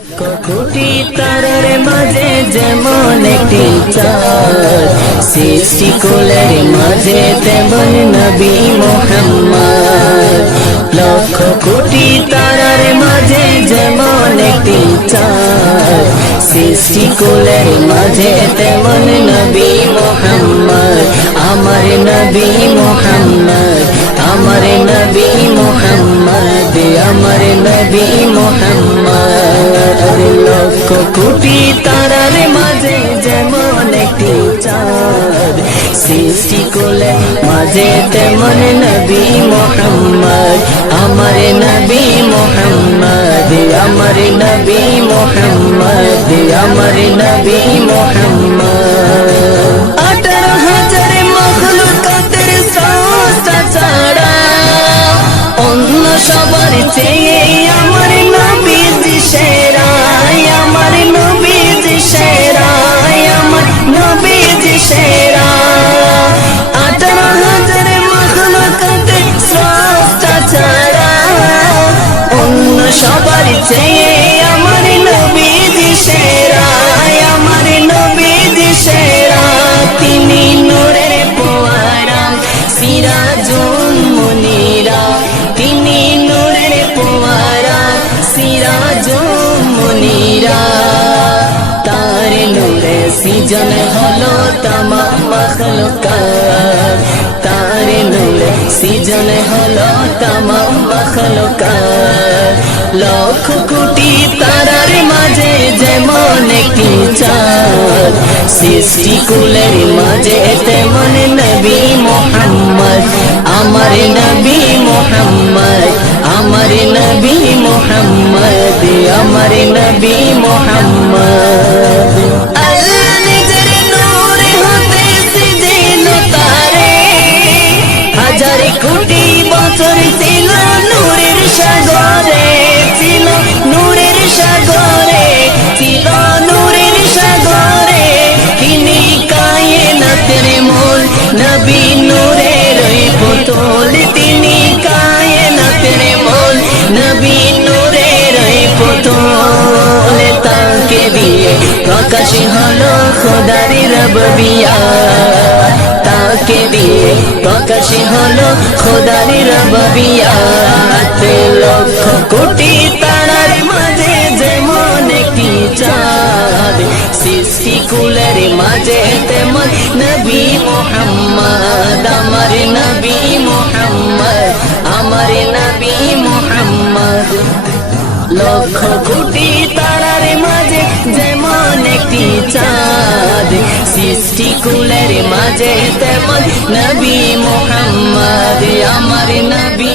কোটি তারার মাঝে যেমন একটি চাঁদ, সৃষ্টিকুলের মাঝে তেমন নবী মুহাম্মদ। লক্ষ কোটি তারার মাঝে যেমন একটি চাঁদ, সৃষ্টিকুলের মাঝে তেমন নবী মুহাম্মদ। আমার নবী মুহাম্মদ, আমার নবী মুহাম্মদ, আমার নবী মুহাম্মদ। লক্ষ কোটি তারার মাঝে যেমন একটি চাঁদ, সৃষ্টিকুলের মাঝে তেমন নবী মুহাম্মদ। আমার নবী মুহাম্মদ, আমার নবী মুহাম্মদ, আমার নবী মুহাম্মদ। 18,000 মখলুকাতের স্রষ্টা ছাড়া অন্য সবার চেয়ে আমার নবীজি সেরা, আমার নবীজি সেরা, আমার নবীজি সেরা। 18,000 মখলুকাতের স্রষ্টা ছাড়া অন্য সবার চেয়ে আমার নবীজি সেরা, আমার নবীজি সেরা। তিনি নূরের ফোয়ারা, সিরাজুল মুনীরা, তিনি নূরের ফোয়ারা, সিরাজুল মুনীরা। তার নূরে সৃজন হলো তামাম মাখলুকাত, তার নূরে সৃজন হলো তামাম মাখলুকাত। লক্ষ কোটি তারার মাঝে যেমন একটি চাঁদ, সৃষ্টিকুলের মাঝে তেমন নবী মুহাম্মদ। আমার নবী মুহাম্মদ, আমার নবী মুহাম্মদ, আমার নবী মুহাম্মদ। আল্লাহ নিজের নূর হতে সৃজিল তারে, হাজার কোটি বছর ছিল নূরের সাগরে, ছিল নূরের সাগরে, ছিল নূরের সাগরে। তিনি কায়নাতের মূল, নবী নূরের পুতুল, তিনি কায়নাতের মূল, নবী নূরের পুতুল। তাকে দিয়ে প্রকাশ হলো খোদার রব্বিয়াত, তাকে দিয়ে প্রকাশ হলো খোদার রব্বিয়াত। লক্ষ কোটি তারার মাঝে যেমন একটি চাঁদ, সৃষ্টিকুলের মাঝে তেমন নবী মুহাম্মদ। আমার নবী মুহাম্মদ, আমার নবী মুহাম্মদ। লক্ষ কোটি তারার মাঝে যেমন একটি চাঁদ, সৃষ্টিকুলের মাঝে তেমন নবী মুহাম্মদ। আমার নবী